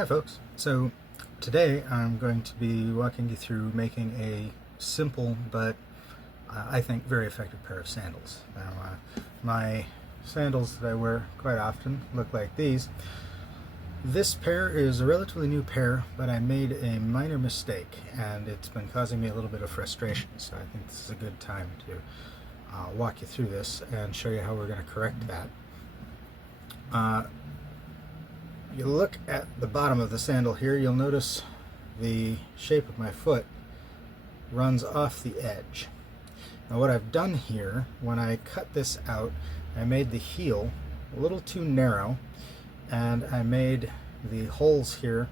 Hi folks. So today I'm going to be walking you through making a simple but I think very effective pair of sandals. Now my sandals that I wear quite often look like these. This pair is a relatively new pair, but I made a minor mistake and it's been causing me a little bit of frustration, so I think this is a good time to walk you through this and show you how we're going to correct that. You look at the bottom of the sandal here, you'll notice the shape of my foot runs off the edge. Now what I've done here, when I cut this out, I made the heel a little too narrow, and I made the holes here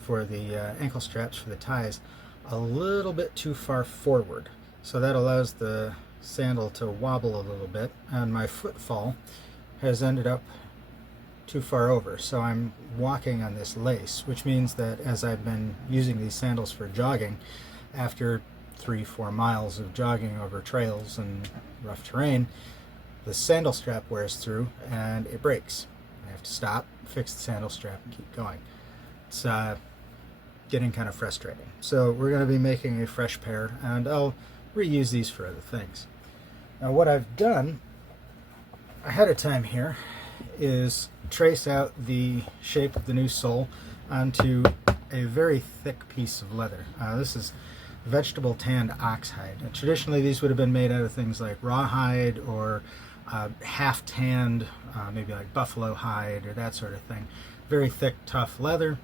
for the ankle straps for the ties a little bit too far forward. So that allows the sandal to wobble a little bit, and my footfall has ended up too far over. So I'm walking on this lace, which means that as I've been using these sandals for jogging, after 3-4 miles of jogging over trails and rough terrain, the sandal strap wears through and it breaks. I have to stop, fix the sandal strap, and keep going. It's getting kind of frustrating. So we're going to be making a fresh pair, and I'll reuse these for other things. Now what I've done ahead of time here is trace out the shape of the new sole onto a very thick piece of leather. This is vegetable tanned oxhide. Traditionally these would have been made out of things like rawhide or half tanned, maybe like buffalo hide or that sort of thing. Very thick, tough leather.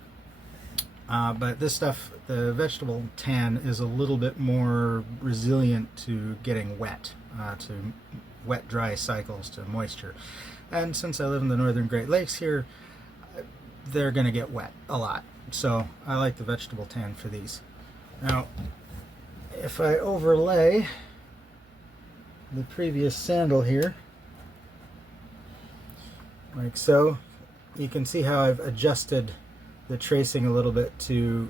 But this stuff, the vegetable tan, is a little bit more resilient to getting wet, to wet dry cycles, to moisture. And since I live in the northern Great Lakes here, they're going to get wet a lot. So I like the vegetable tan for these. Now, if I overlay the previous sandal here, like so, you can see how I've adjusted the tracing a little bit to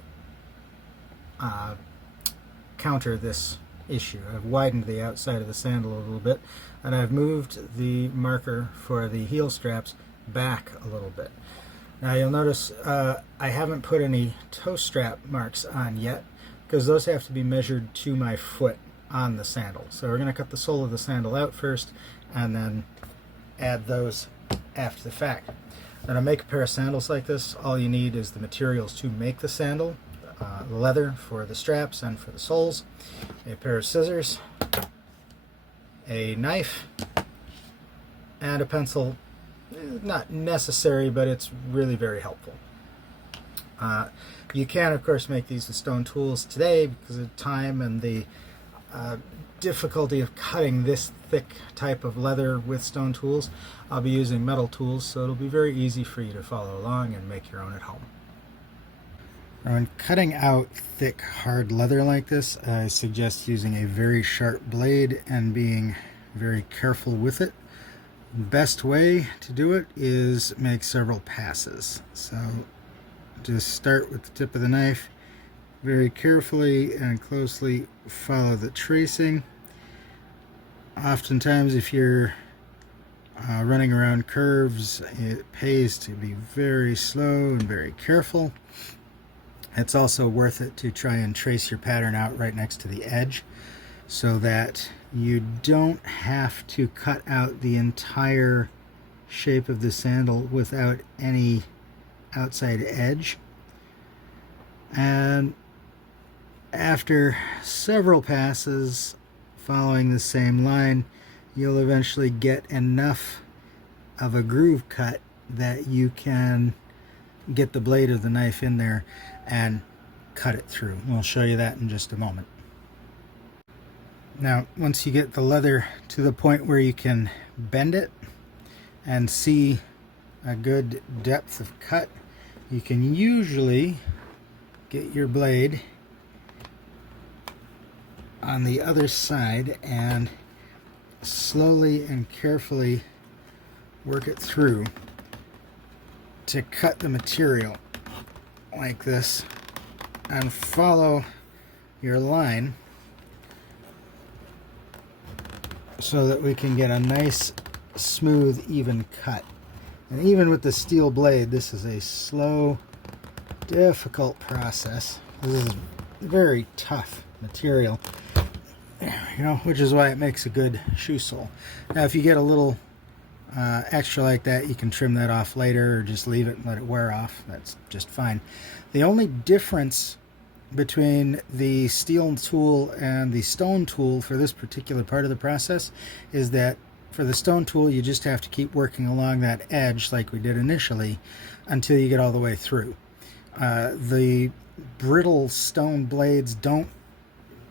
counter this issue. I've widened the outside of the sandal a little bit, and I've moved the marker for the heel straps back a little bit. Now you'll notice I haven't put any toe strap marks on yet, because those have to be measured to my foot on the sandal. So we're going to cut the sole of the sandal out first and then add those after the fact. Now to make a pair of sandals like this, all you need is the materials to make the sandal, the leather for the straps and for the soles, a pair of scissors, a knife, and a pencil. Not necessary, but it's really very helpful. You can, of course, make these with stone tools today because of time and the difficulty of cutting this thick type of leather with stone tools. I'll be using metal tools, so it'll be very easy for you to follow along and make your own at home. When cutting out thick, hard leather like this, I suggest using a very sharp blade and being very careful with it. The best way to do it is make several passes. So just start with the tip of the knife, very carefully and closely follow the tracing. Oftentimes if you're running around curves, it pays to be very slow and very careful. It's also worth it to try and trace your pattern out right next to the edge so that you don't have to cut out the entire shape of the sandal without any outside edge. And after several passes following the same line, you'll eventually get enough of a groove cut that you can get the blade of the knife in there and cut it through. We'll show you that in just a moment. Now, once you get the leather to the point where you can bend it and see a good depth of cut, you can usually get your blade on the other side and slowly and carefully work it through to cut the material like this and follow your line so that we can get a nice, smooth, even cut. And even with the steel blade, this is a slow difficult process. This is very tough material, you know, which is why it makes a good shoe sole. Now, if you get a little extra like that, you can trim that off later or just leave it and let it wear off. That's just fine. The only difference between the steel tool and the stone tool for this particular part of the process is that for the stone tool, you just have to keep working along that edge like we did initially until you get all the way through. The brittle stone blades don't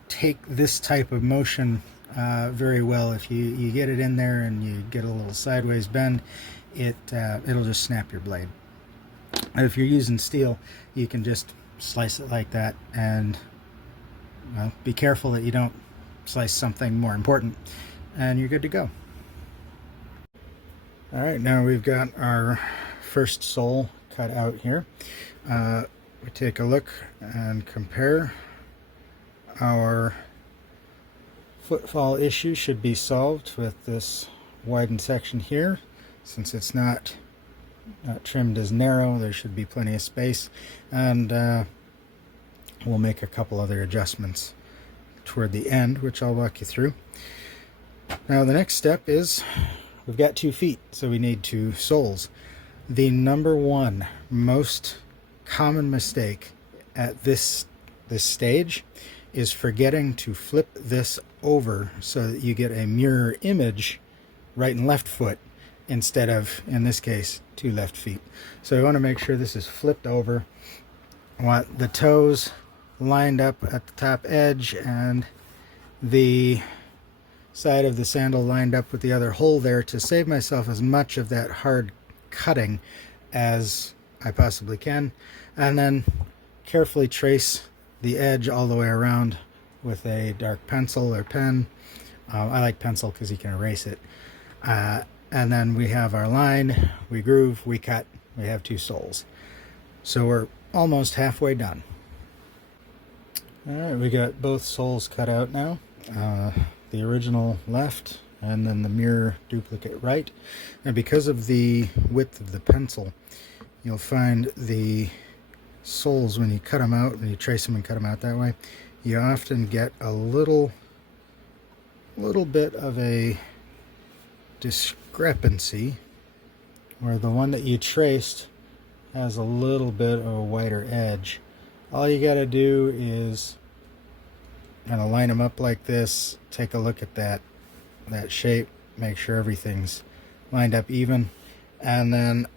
take this type of motion very well. If you get it in there and you get a little sideways bend, it'll just snap your blade. And if you're using steel, you can just slice it like that, and well, be careful that you don't slice something more important, and you're good to go. Alright, now we've got our first sole cut out here. We take a look and compare. Our footfall issue should be solved with this widened section here. Since it's not trimmed as narrow, there should be plenty of space, and we'll make a couple other adjustments toward the end, which I'll walk you through. Now the next step is we've got 2 feet, so we need 2 soles. The number one most common mistake at this stage is forgetting to flip this over so that you get a mirror image right and left foot instead of, in this case, 2 left feet. So we want to make sure this is flipped over. I want the toes lined up at the top edge and the side of the sandal lined up with the other hole there to save myself as much of that hard cutting as I possibly can, and then carefully trace the edge all the way around with a dark pencil or pen. I like pencil because you can erase it. And then we have our line, we groove, we cut, we have 2 soles. So we're almost halfway done. Alright, we got both soles cut out now. The original left and then the mirror duplicate right. And because of the width of the pencil, you'll find the soles, when you cut them out, when you trace them and cut them out that way, you often get a little bit of a discrepancy where the one that you traced has a little bit of a wider edge. All you got to do is kind of line them up like this, take a look at that shape, make sure everything's lined up even, and then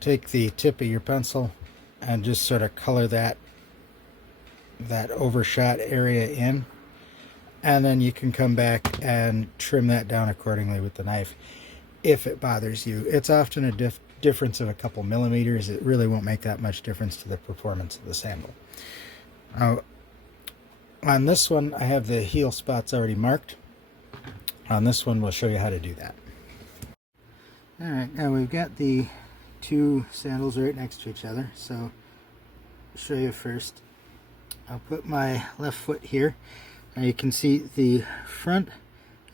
take the tip of your pencil and just sort of color that overshot area in, and then you can come back and trim that down accordingly with the knife if it bothers you. It's often a difference of a couple millimeters. It really won't make that much difference to the performance of the sandal. Now, on this one, I have the heel spots already marked. On this one, we'll show you how to do that. Alright, now we've got the 2 sandals right next to each other, so I'll show you first. I'll put my left foot here. Now you can see the front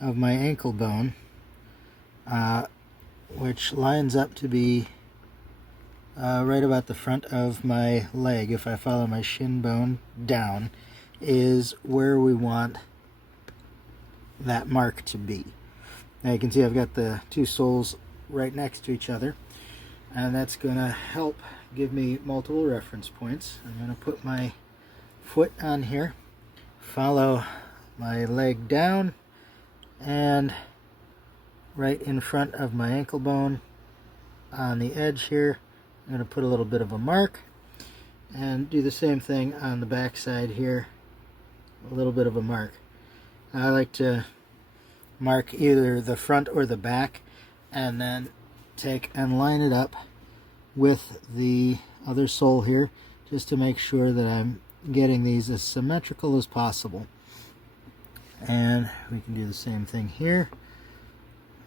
of my ankle bone, which lines up to be right about the front of my leg. If I follow my shin bone down, is where we want that mark to be. Now you can see I've got the 2 soles right next to each other, and that's going to help give me multiple reference points. I'm going to put my foot on here, follow my leg down, and right in front of my ankle bone on the edge here, I'm going to put a little bit of a mark, and do the same thing on the back side here, a little bit of a mark. I like to mark either the front or the back, and then take and line it up with the other sole here, just to make sure that I'm getting these as symmetrical as possible. And we can do the same thing here.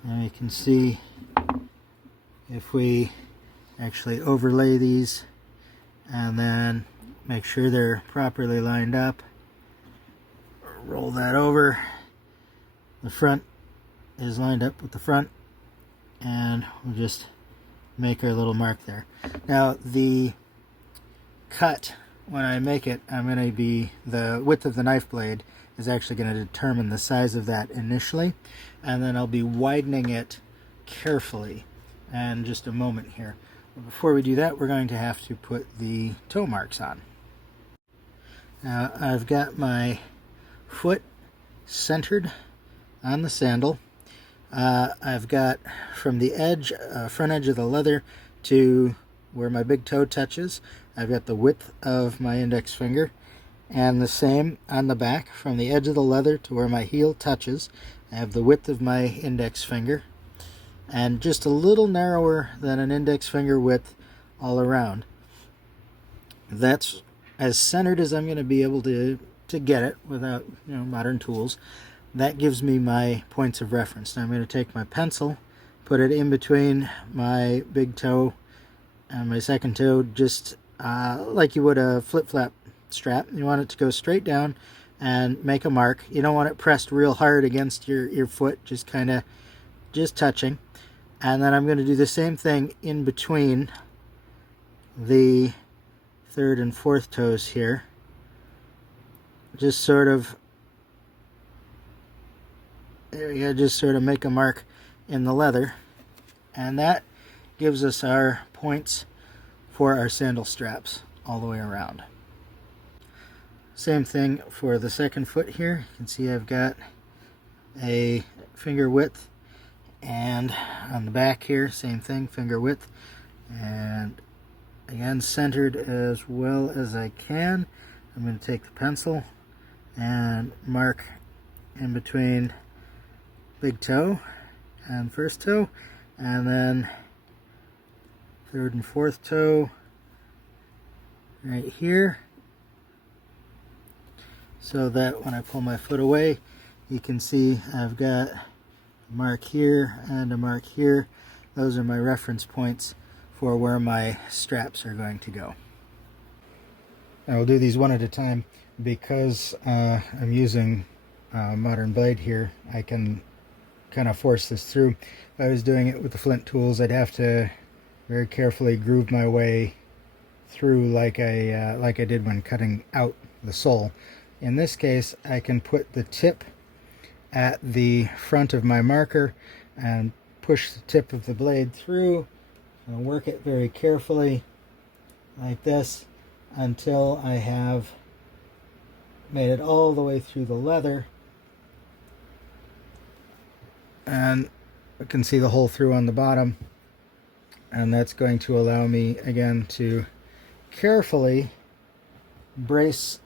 And you can see if we actually overlay these and then make sure they're properly lined up, roll that over, the front is lined up with the front, and we'll just make our little mark there. Now the cut, when I make it, the width of the knife blade is actually going to determine the size of that initially, and then I'll be widening it carefully in just a moment here. But before we do that, we're going to have to put the toe marks on. Now I've got my foot centered on the sandal. I've got from the edge, front edge of the leather to where my big toe touches, I've got the width of my index finger, and the same on the back from the edge of the leather to where my heel touches, I have the width of my index finger, and just a little narrower than an index finger width all around. That's as centered as I'm going to be able to get it without modern tools. That gives me my points of reference. Now I'm going to take my pencil, put it in between my big toe and my second toe, just like you would a flip-flap strap. You want it to go straight down and make a mark. You don't want it pressed real hard against your foot, just kind of touching. And then I'm going to do the same thing in between the third and fourth toes here. Just sort of, there we go, just sort of make a mark in the leather. And that gives us our points for our sandal straps all the way around. Same thing for the second foot here. You can see I've got a finger width, and on the back here, same thing, finger width, and again centered as well as I can. I'm going to take the pencil and mark in between big toe and first toe, and then third and fourth toe right here, so that when I pull my foot away, you can see I've got a mark here and a mark here. Those are my reference points for where my straps are going to go. I will do these one at a time because I'm using a modern blade here. I can kind of force this through. If I was doing it with the flint tools, I'd have to very carefully groove my way through like I did when cutting out the sole. In this case, I can put the tip at the front of my marker and push the tip of the blade through and work it very carefully like this until I have made it all the way through the leather, and I can see the hole through on the bottom, and that's going to allow me again to carefully brace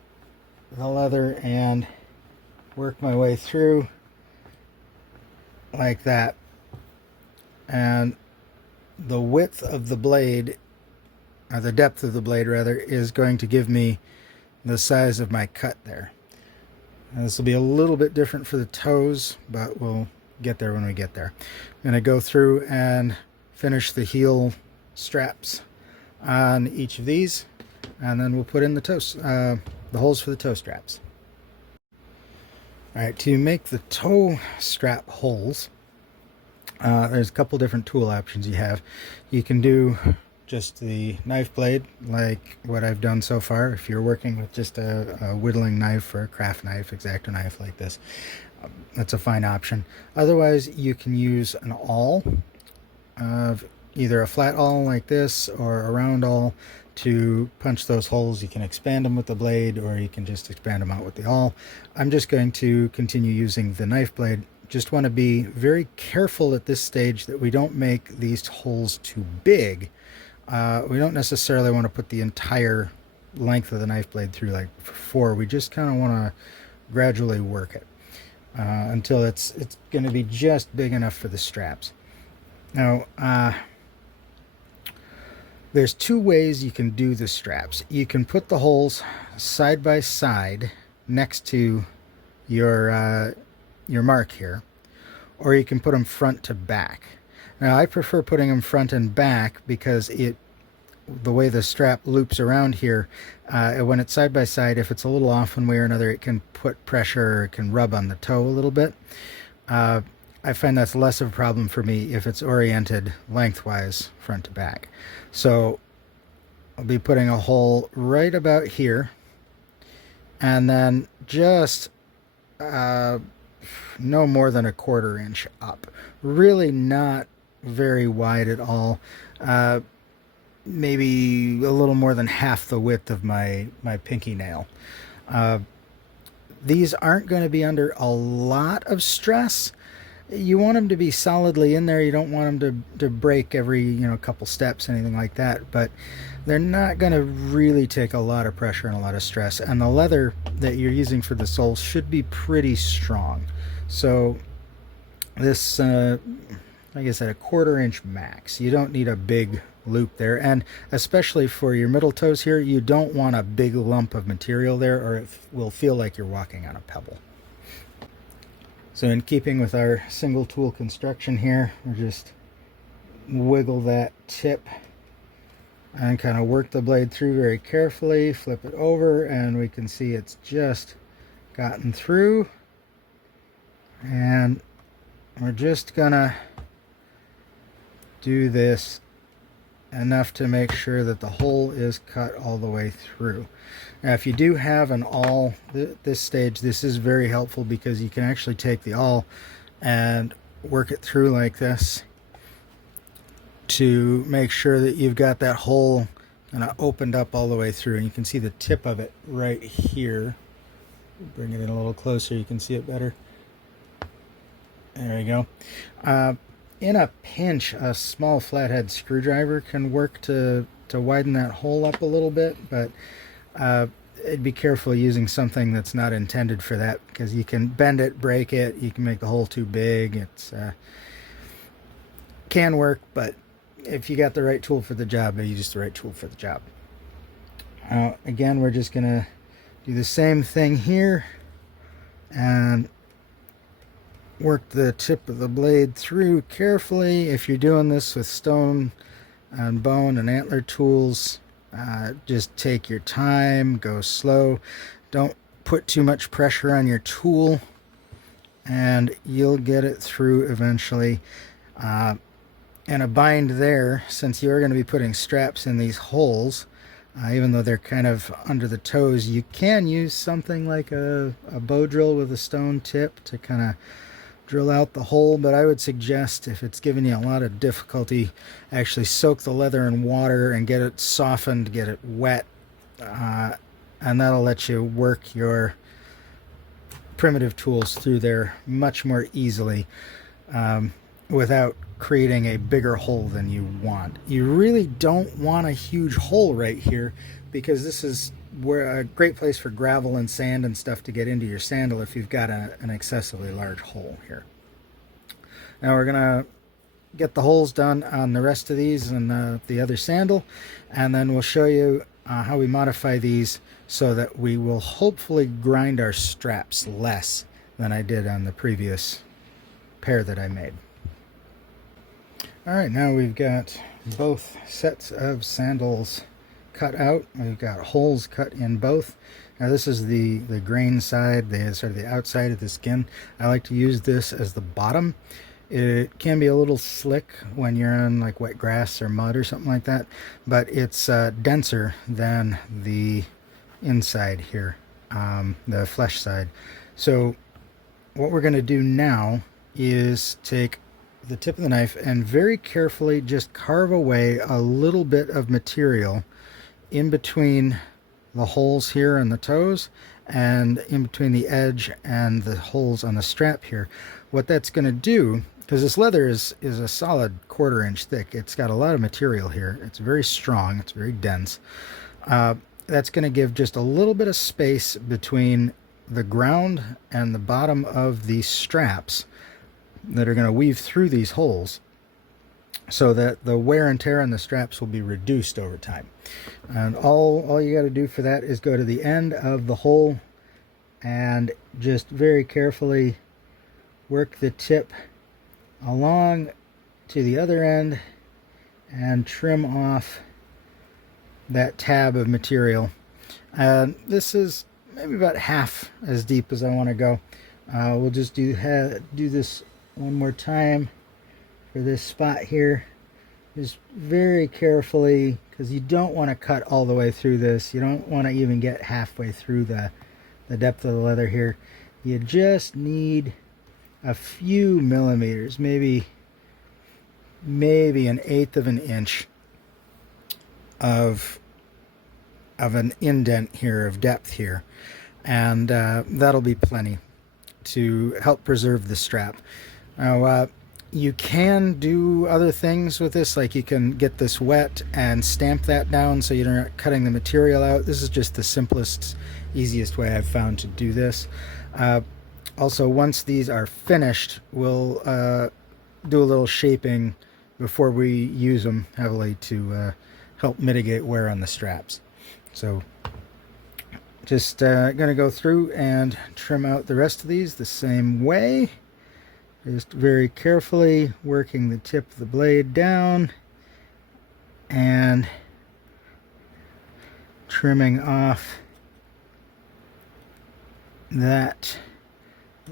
the leather and work my way through like that. And the width of the blade, or the depth of the blade rather, is going to give me the size of my cut there. And this will be a little bit different for the toes, but we'll get there when we get there. I'm going to go through and finish the heel straps on each of these, and then we'll put in the holes for the toe straps. Alright, to make the toe strap holes, there's a couple different tool options you have. You can do just the knife blade, like what I've done so far. If you're working with just a whittling knife or a craft knife, X-Acto knife like this, that's a fine option. Otherwise, you can use an awl, of either a flat awl like this or a round awl to punch those holes. You can expand them with the blade, or you can just expand them out with the awl. I'm just going to continue using the knife blade. Just want to be very careful at this stage that we don't make these holes too big. We don't necessarily want to put the entire length of the knife blade through like 4. We just kind of want to gradually work it until it's going to be just big enough for the straps. Now, there's 2 ways you can do the straps. You can put the holes side by side next to your mark here, or you can put them front to back. Now, I prefer putting them front and back because the way the strap loops around here, when it's side by side, if it's a little off one way or another, it can put pressure, or it can rub on the toe a little bit. I find that's less of a problem for me if it's oriented lengthwise front to back. So I'll be putting a hole right about here, and then just no more than a 1/4 inch up. Really not very wide at all. Maybe a little more than half the width of my pinky nail. These aren't going to be under a lot of stress. You want them to be solidly in there. You don't want them to break every couple steps, anything like that. But they're not going to really take a lot of pressure and a lot of stress. And the leather that you're using for the soles should be pretty strong. So this, like I said, a 1/4 inch max. You don't need a big loop there, and especially for your middle toes here, you don't want a big lump of material there, or it will feel like you're walking on a pebble. So in keeping with our single tool construction here, we'll just wiggle that tip and kind of work the blade through very carefully, flip it over, and we can see it's just gotten through. And we're just gonna do this enough to make sure that the hole is cut all the way through. Now if you do have an awl this stage, this is very helpful because you can actually take the awl and work it through like this to make sure that you've got that hole kind of opened up all the way through. And you can see the tip of it right here. Bring it in a little closer, you can see it better. There we go. In a pinch, a small flathead screwdriver can work to widen that hole up a little bit, but be careful using something that's not intended for that, because you can bend it, break it, you can make the hole too big. It's can work, but if you got the right tool for the job, you use the right tool for the job. Again, we're just gonna do the same thing here and work the tip of the blade through carefully. If you're doing this with stone and bone and antler tools, just take your time, go slow, don't put too much pressure on your tool, and you'll get it through eventually. And a bind there, since you're going to be putting straps in these holes, even though they're kind of under the toes, you can use something like a bow drill with a stone tip to kind of drill out the hole. But I would suggest, if it's giving you a lot of difficulty, actually soak the leather in water and get it softened, get it wet, and that'll let you work your primitive tools through there much more easily, without creating a bigger hole than you want. You really don't want a huge hole right here, because this is where a great place for gravel and sand and stuff to get into your sandal if you've got an excessively large hole here. Now we're gonna get the holes done on the rest of these and the other sandal, and then we'll show you how we modify these so that we will hopefully grind our straps less than I did on the previous pair that I made. Alright, now we've got both sets of sandals cut out. We've got holes cut in both. Now this is the grain side, the outside of the skin. I like to use this as the bottom. It can be a little slick when you're on like wet grass or mud or something like that, but it's denser than the inside here, the flesh side. So what we're going to do now is take the tip of the knife and very carefully just carve away a little bit of material in between the holes here and the toes, and in between the edge and the holes on the strap here. What that's going to do, because this leather is a solid 1/4 inch thick, it's got a lot of material here, it's very strong, it's very dense, that's going to give just a little bit of space between the ground and the bottom of these straps that are going to weave through these holes, so that the wear and tear on the straps will be reduced over time. And all you got to do for that is go to the end of the hole and just very carefully work the tip along to the other end and trim off that tab of material. And this is maybe about half as deep as I want to go. We'll just do this one more time for this spot here. just very carefully, because you don't want to cut all the way through this. You don't want to even get halfway through the depth of the leather here. You just need a few millimeters, maybe an eighth of an inch of an indent here, of depth here, and that'll be plenty to help preserve the strap. Now, you can do other things with this, like you can get this wet and stamp that down so you're not cutting the material out. This is just the simplest, easiest way I've found to do this. Also, once these are finished, we'll do a little shaping before we use them heavily to help mitigate wear on the straps. So just gonna go through and trim out the rest of these the same way, just very carefully working the tip of the blade down and trimming off that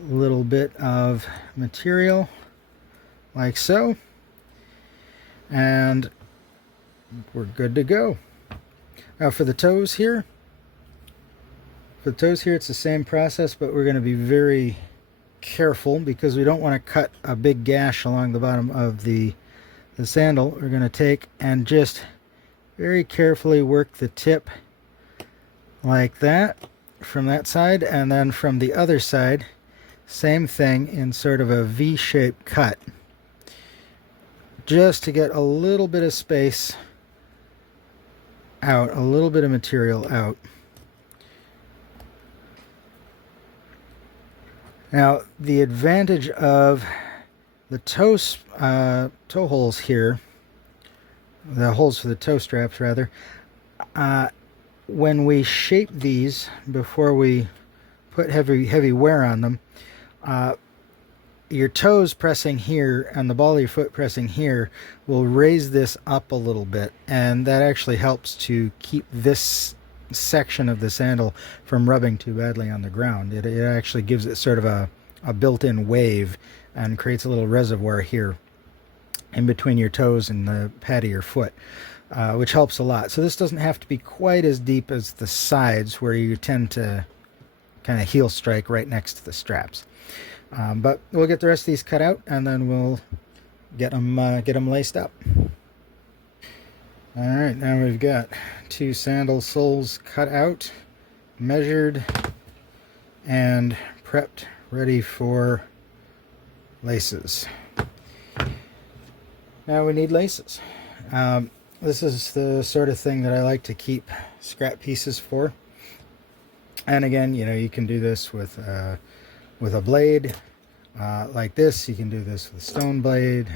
little bit of material like so, and we're good to go. Now for the toes here, it's the same process, but we're going to be very careful because we don't want to cut a big gash along the bottom of the sandal. We're going to take and just very carefully work the tip like that from that side, and then from the other side, same thing in sort of a V-shaped cut, just to get a little bit of space out, a little bit of material out. Now, the advantage of the toe holes here, the holes for the toe straps rather, when we shape these before we put heavy wear on them, your toes pressing here and the ball of your foot pressing here will raise this up a little bit, and that actually helps to keep this section of the sandal from rubbing too badly on the ground. It actually gives it sort of a built-in wave and creates a little reservoir here in between your toes and the pad of your foot, which helps a lot. So this doesn't have to be quite as deep as the sides, where you tend to kind of heel strike right next to the straps. But we'll get the rest of these cut out, and then we'll get them laced up. All right, now we've got 2 sandal soles cut out, measured, and prepped, ready for laces. Now we need laces. This is the sort of thing that I like to keep scrap pieces for. And again, you know, you can do this with a blade like this. You can do this with a stone blade.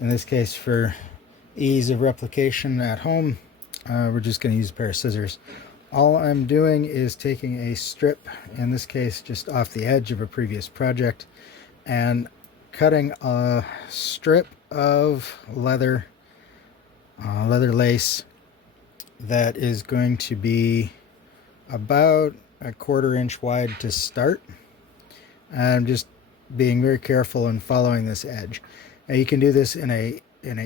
In this case, for ease of replication at home, we're just going to use a pair of scissors. All I'm doing is taking a strip, in this case just off the edge of a previous project, and cutting a strip of leather lace that is going to be about a 1/4 inch wide to start. I'm just being very careful and following this edge. Now you can do this in a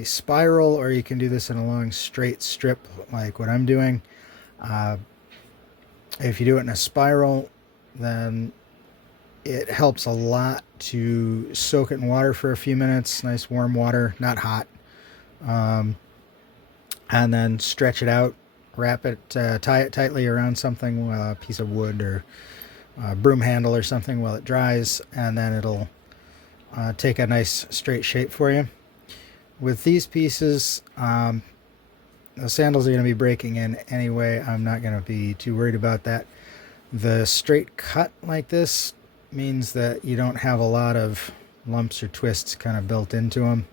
spiral, or you can do this in a long straight strip like what I'm doing. If you do it in a spiral, then it helps a lot to soak it in water for a few minutes, nice warm water, not hot, and then stretch it out, wrap it, tie it tightly around something, a piece of wood or a broom handle or something while it dries, and then it'll take a nice straight shape for you. With these pieces, the sandals are going to be breaking in anyway. I'm not going to be too worried about that. The straight cut like this means that you don't have a lot of lumps or twists kind of built into them.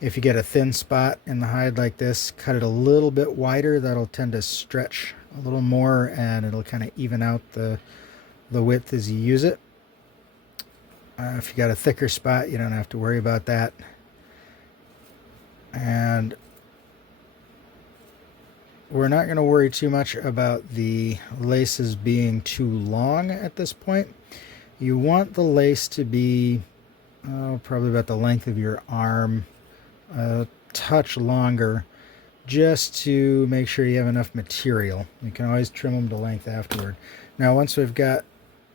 If you get a thin spot in the hide like this, cut it a little bit wider. That'll tend to stretch a little more, and it'll kind of even out the width as you use it. If you got a thicker spot, you don't have to worry about that. And we're not going to worry too much about the laces being too long at this point. You want the lace to be probably about the length of your arm, a touch longer, just to make sure you have enough material. You can always trim them to length afterward. Now once we've got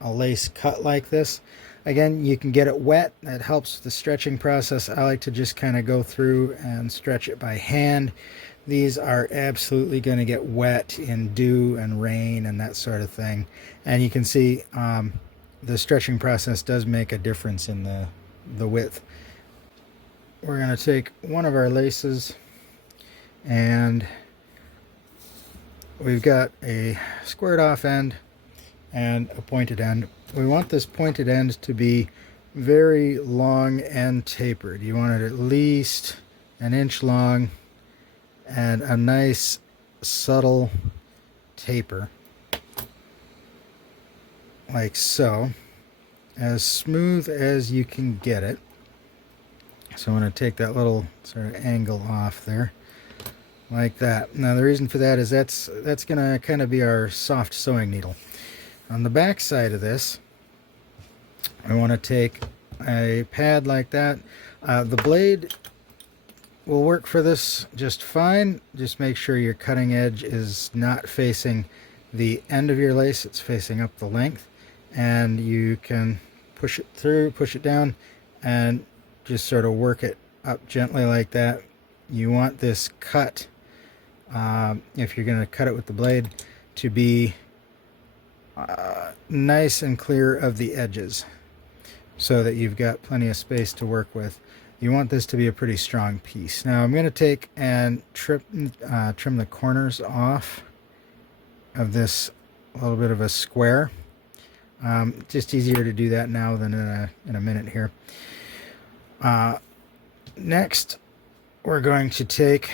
a lace cut like this, again, you can get it wet. That helps with the stretching process. I like to just kind of go through and stretch it by hand. These are absolutely going to get wet in dew and rain and that sort of thing. And you can see the stretching process does make a difference in the width. We're going to take one of our laces, and we've got a squared off end and a pointed end. We want this pointed end to be very long and tapered. You want it at least an inch long and a nice subtle taper, like so, as smooth as you can get it. So I'm going to take that little sort of angle off there, like that. Now the reason for that is that's going to kind of be our soft sewing needle. On the back side of this, I want to take a pad like that. The blade will work for this just fine. Just make sure your cutting edge is not facing the end of your lace, it's facing up the length, and you can push it through, push it down, and just sort of work it up gently like that. You want this cut, if you're going to cut it with the blade, to be nice and clear of the edges so that you've got plenty of space to work with. You want this to be a pretty strong piece. Now I'm going to take and trim the corners off of this little bit of a square. Just easier to do that now than in a minute here. Next, we're going to take,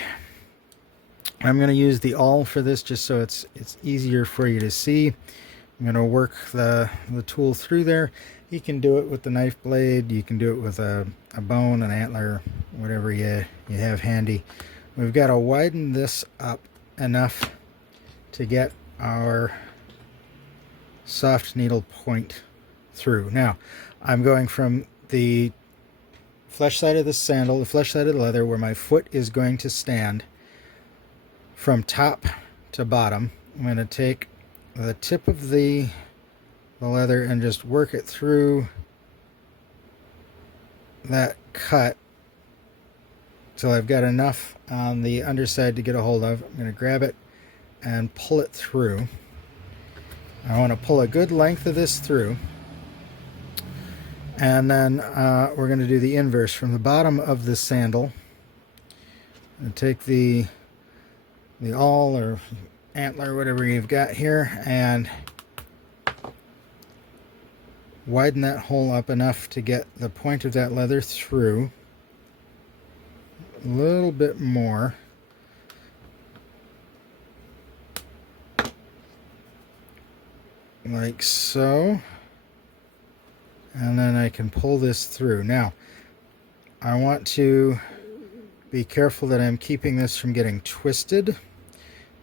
I'm going to use the awl for this just so it's easier for you to see. I'm going to work the tool through there. You can do it with the knife blade, you can do it with a bone, an antler, whatever you have handy. We've got to widen this up enough to get our soft needle point through. Now, I'm going from the flesh side of the sandal, the flesh side of the leather, where my foot is going to stand, from top to bottom. I'm going to take the tip of the leather and just work it through that cut till I've got enough on the underside to get a hold of. I'm going to grab it and pull it through. I want to pull a good length of this through, and then we're going to do the inverse from the bottom of the sandal and take the awl or antler, whatever you've got here, and widen that hole up enough to get the point of that leather through. A little bit more. Like so. And then I can pull this through. Now, I want to be careful that I'm keeping this from getting twisted,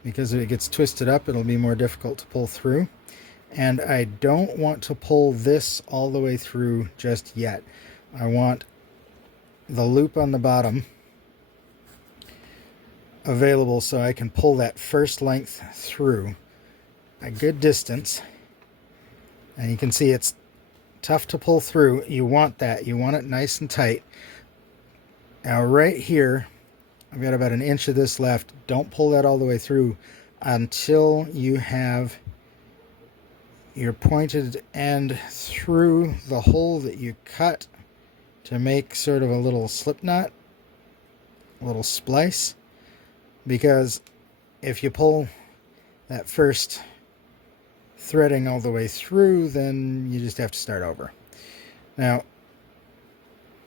because if it gets twisted up, it'll be more difficult to pull through. And I don't want to pull this all the way through just yet. I want the loop on the bottom available so I can pull that first length through a good distance. And you can see it's tough to pull through. You want that. You want it nice and tight. Now right here, I've got about an inch of this left. Don't pull that all the way through until you have your pointed end through the hole that you cut to make sort of a little slip knot, a little splice. Because if you pull that first threading all the way through, then you just have to start over. Now,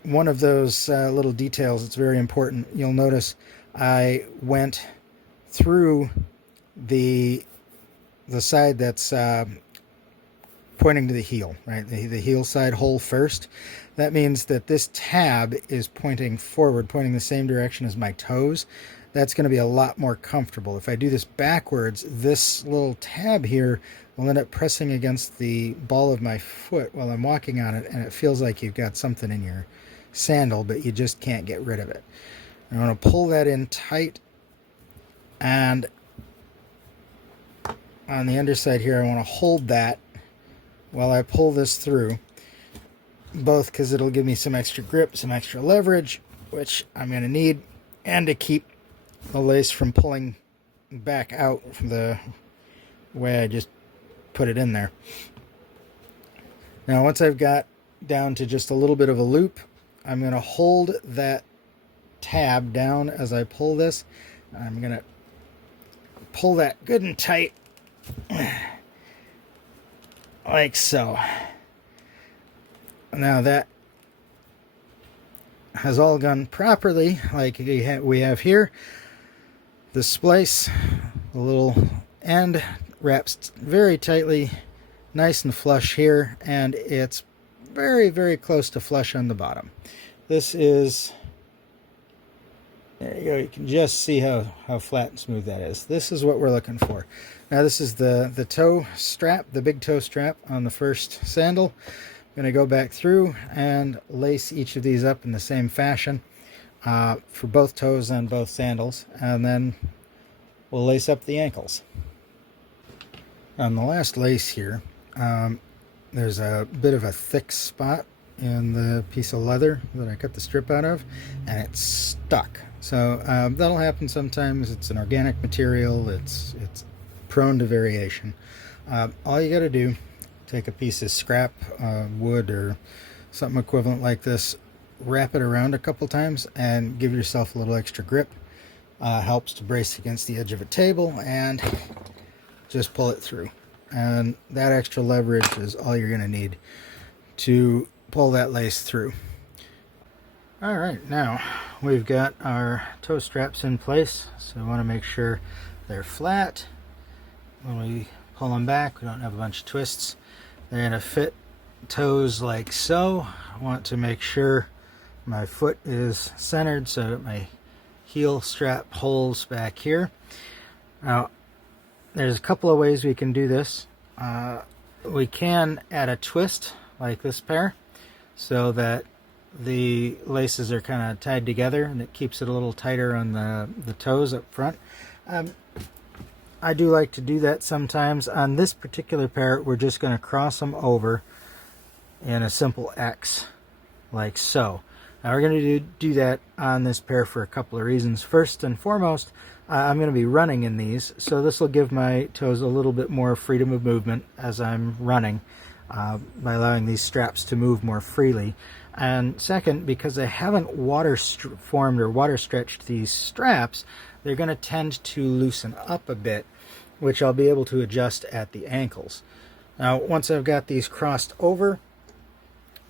one of those little details that's very important, you'll notice I went through the side that's pointing to the heel, right? The heel side hole first. That means that this tab is pointing forward, pointing the same direction as my toes. That's going to be a lot more comfortable. If I do this backwards, this little tab here will end up pressing against the ball of my foot while I'm walking on it, and it feels like you've got something in your sandal, but you just can't get rid of it. I want to pull that in tight, and on the underside here I want to hold that while I pull this through, both because it'll give me some extra grip, some extra leverage, which I'm going to need, and to keep the lace from pulling back out from the way I just put it in there. Now once I've got down to just a little bit of a loop, I'm going to hold that tab down as I pull this. I'm going to pull that good and tight, like so. Now that has all gone properly, like we have here. The splice, the little end wraps very tightly, nice and flush here, and it's very, very close to flush on the bottom. This is, there you go, you can just see how flat and smooth that is. This is what we're looking for. Now this is the toe strap, the big toe strap on the first sandal. I'm going to go back through and lace each of these up in the same fashion for both toes and both sandals, and then we'll lace up the ankles. On the last lace here, there's a bit of a thick spot in the piece of leather that I cut the strip out of, and it's stuck. So that'll happen sometimes. It's an organic material. It's prone to variation. All you got to do, take a piece of scrap wood or something equivalent like this, wrap it around a couple times, and give yourself a little extra grip. Helps to brace against the edge of a table, and just pull it through. And that extra leverage is all you're going to need to pull that lace through. Alright, now we've got our toe straps in place, so we want to make sure they're flat. When we pull them back, we don't have a bunch of twists. They're going to fit toes like so. I want to make sure my foot is centered so that my heel strap holds back here. Now, there's a couple of ways we can do this. We can add a twist like this pair so that the laces are kind of tied together, and it keeps it a little tighter on the toes up front. I do like to do that sometimes. On this particular pair, we're just going to cross them over in a simple X, like so. Now we're going to do that on this pair for a couple of reasons. First and foremost, I'm going to be running in these, so this will give my toes a little bit more freedom of movement as I'm running by allowing these straps to move more freely. And second, because I haven't formed or water stretched these straps, they're going to tend to loosen up a bit, which I'll be able to adjust at the ankles. Now, once I've got these crossed over,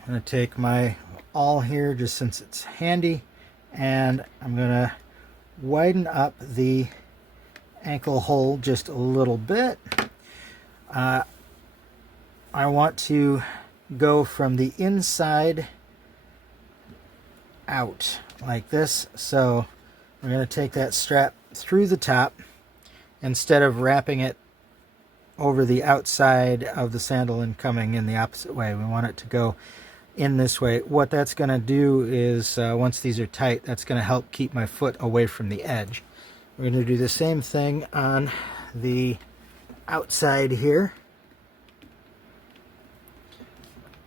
I'm going to take my awl here, just since it's handy, and I'm going to widen up the ankle hole just a little bit. I want to go from the inside out like this, so we're going to take that strap through the top instead of wrapping it over the outside of the sandal and coming in the opposite way. We want it to go in this way. What that's going to do is, once these are tight, that's going to help keep my foot away from the edge. We're going to do the same thing on the outside here.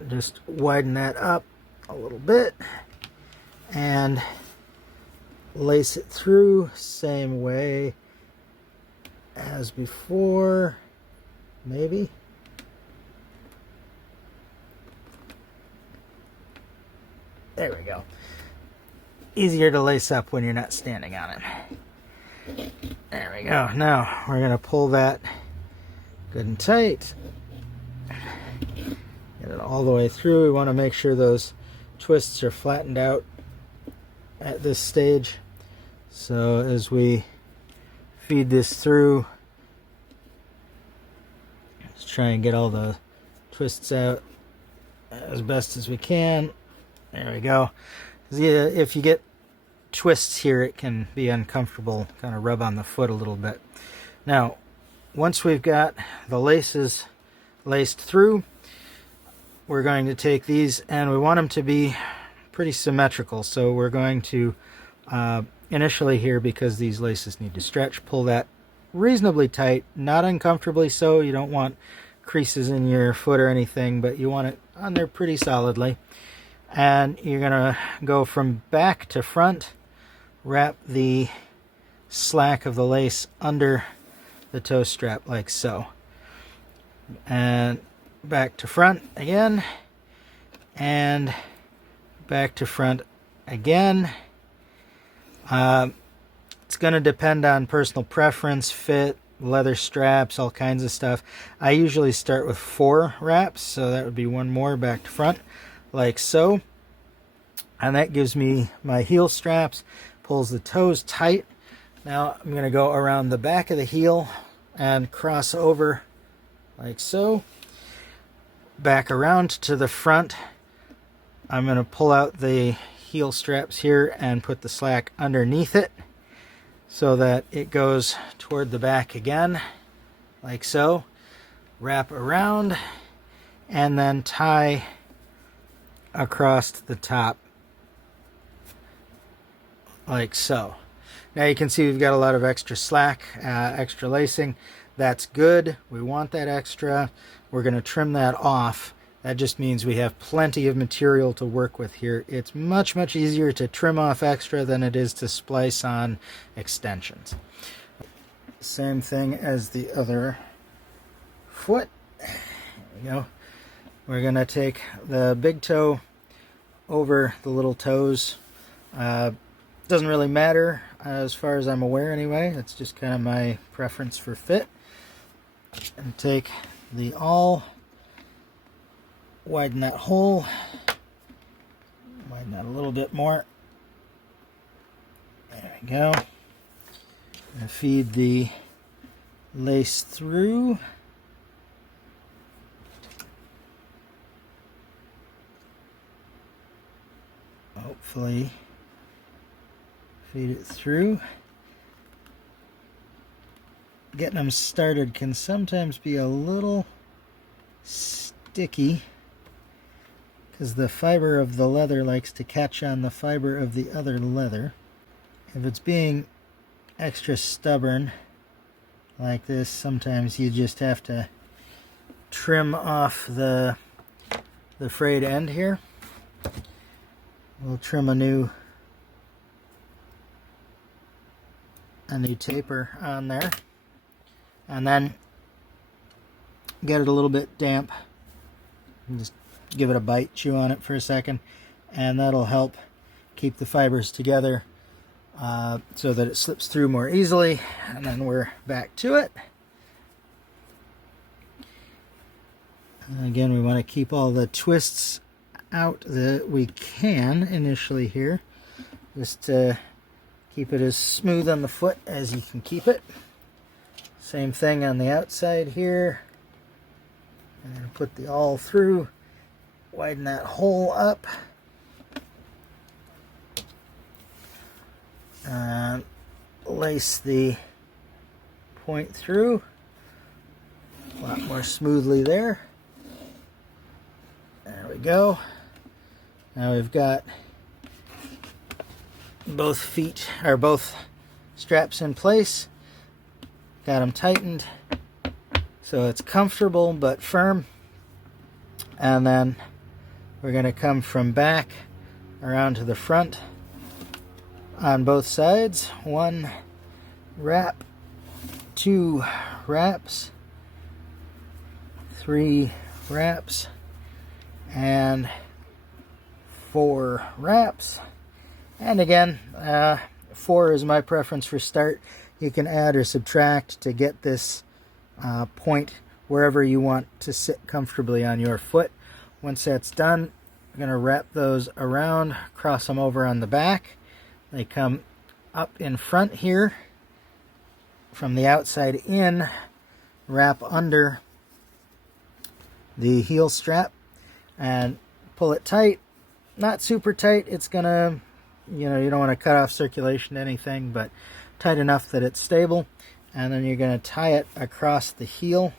Just widen that up a little bit and lace it through same way as before, maybe. There we go. Easier to lace up when you're not standing on it. There we go. Now we're going to pull that good and tight. Get it all the way through. We want to make sure those twists are flattened out at this stage. So as we feed this through, let's try and get all the twists out as best as we can. There we go. If you get twists here, it can be uncomfortable, kind of rub on the foot a little bit. Now, once we've got the laces laced through, we're going to take these, and we want them to be pretty symmetrical. So we're going to initially here, because these laces need to stretch, pull that reasonably tight, not uncomfortably so. You don't want creases in your foot or anything, but you want it on there pretty solidly. And you're gonna go from back to front, wrap the slack of the lace under the toe strap like so, and back to front again, and back to front again. It's going to depend on personal preference, fit, leather straps, all kinds of stuff. I usually start with 4 wraps, so that would be 1 more back to front, like so. And that gives me my heel straps, pulls the toes tight. Now I'm going to go around the back of the heel and cross over like so. Back around to the front. I'm going to pull out the heel straps here and put the slack underneath it so that it goes toward the back again, like so. Wrap around and then tie across the top, like so. Now you can see we've got a lot of extra slack, extra lacing. That's good. We want that extra. We're going to trim that off. That just means we have plenty of material to work with here. It's much, much easier to trim off extra than it is to splice on extensions. Same thing as the other foot. There we go. We're going to take the big toe over the little toes. Doesn't really matter as far as I'm aware anyway. It's just kind of my preference for fit. And take the awl, widen that hole, widen that a little bit more. There we go. And feed the lace through. Hopefully feed it through. Getting them started can sometimes be a little sticky because the fiber of the leather likes to catch on the fiber of the other leather. If it's being extra stubborn like this, sometimes you just have to trim off the frayed end here. We'll trim a new taper on there, and then get it a little bit damp. Just give it a bite, chew on it for a second, and that'll help keep the fibers together so that it slips through more easily. And then we're back to it. And again, we want to keep all the twists out that we can initially here, just to keep it as smooth on the foot as you can keep it. Same thing on the outside here. And then put the awl through, widen that hole up, and lace the point through a lot more smoothly there. There we go. Now we've got both feet, or both straps in place. Got them tightened so it's comfortable but firm. And then we're going to come from back around to the front on both sides. 1 wrap, 2 wraps, 3 wraps, and 4 wraps. And again, 4 is my preference for start. You can add or subtract to get this point wherever you want to sit comfortably on your foot. Once that's done, I'm going to wrap those around, cross them over on the back. They come up in front here from the outside in, wrap under the heel strap and pull it tight. Not super tight. It's gonna, you don't want to cut off circulation to anything, but tight enough that it's stable. And then you're going to tie it across the heel,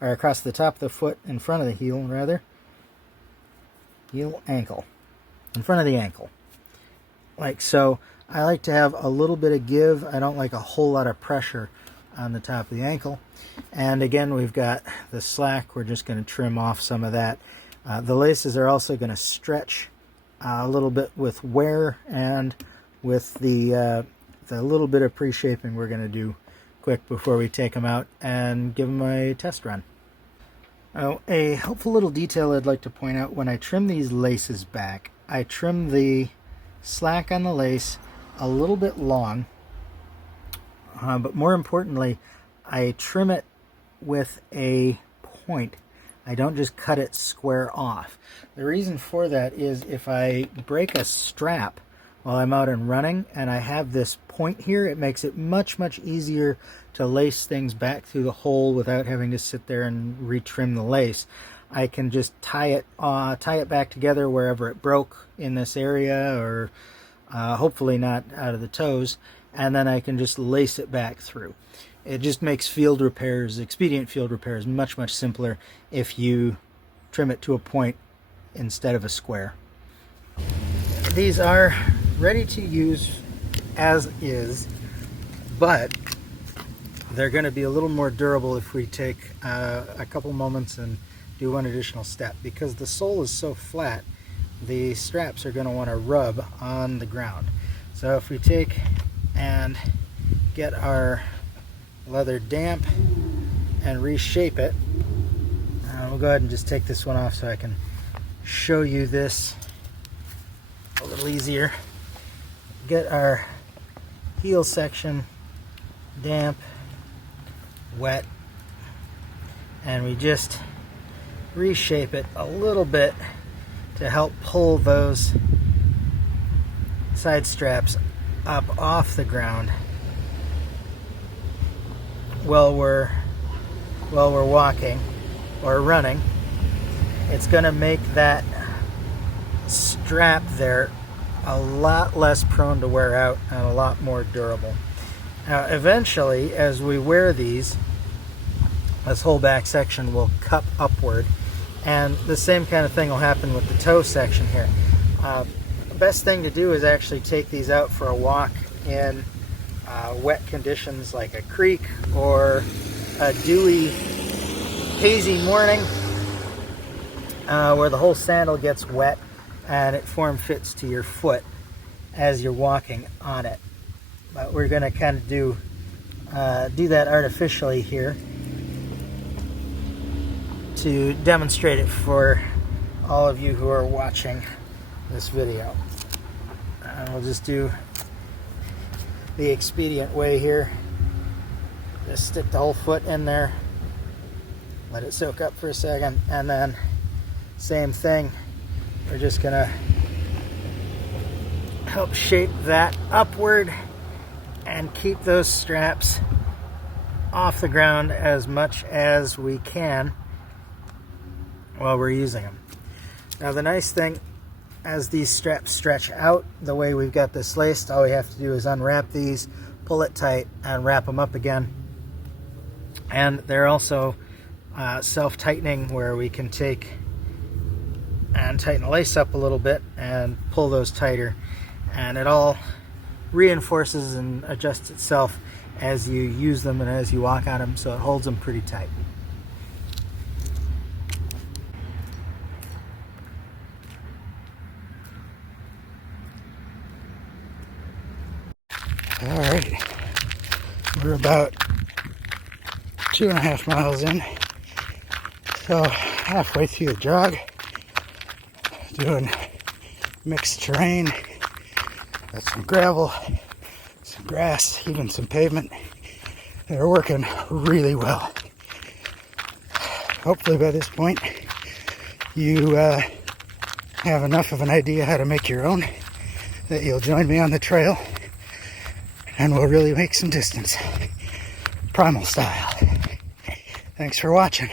or across the top of the foot, in front of the heel rather. Heel, ankle. In front of the ankle. Like so. I like to have a little bit of give. I don't like a whole lot of pressure on the top of the ankle. And again, we've got the slack. We're just going to trim off some of that. The laces are also going to stretch a little bit with wear and with the little bit of pre-shaping we're going to do quick before we take them out and give them a test run. Now, a helpful little detail I'd like to point out: when I trim these laces back, I trim the slack on the lace a little bit long, but more importantly, I trim it with a point. I don't just cut it square off. The reason for that is if I break a strap while I'm out and running and I have this point here, it makes it much easier to lace things back through the hole without having to sit there and retrim the lace. I can just tie it back together wherever it broke in this area, or hopefully not out of the toes, and then I can just lace it back through. It just makes field repairs, expedient field repairs, much simpler if you trim it to a point instead of a square. These are ready to use as is, but they're going to be a little more durable if we take a couple moments and do one additional step. Because the sole is so flat, the straps are going to want to rub on the ground. So if we take and get our leather damp and reshape it, we'll go ahead and just take this one off so I can show you this a little easier. Get our heel section damp, wet, and we just reshape it a little bit to help pull those side straps up off the ground while we're walking or running. It's going to make that strap there a lot less prone to wear out and a lot more durable. Now eventually, as we wear these, this whole back section will cup upward, and the same kind of thing will happen with the toe section here. The best thing to do is actually take these out for a walk in wet conditions like a creek or a dewy, hazy morning where the whole sandal gets wet and it form fits to your foot as you're walking on it. But we're going to kind of do that artificially here to demonstrate it for all of you who are watching this video. And we'll just do the expedient way here. Just stick the whole foot in there, let it soak up for a second, and then same thing. We're just gonna help shape that upward and keep those straps off the ground as much as we can while we're using them. Now the nice thing, as these straps stretch out the way we've got this laced, all we have to do is unwrap these, pull it tight, and wrap them up again. And they're also self-tightening, where we can take and tighten the lace up a little bit and pull those tighter, and it all reinforces and adjusts itself as you use them and as you walk on them, so it holds them pretty tight. All right, we're about 2.5 miles in, so halfway through the jog, doing mixed terrain. Got some gravel, some grass, even some pavement. They're working really well. Hopefully by this point you have enough of an idea how to make your own that you'll join me on the trail and we'll really make some distance, primal style. Thanks for watching.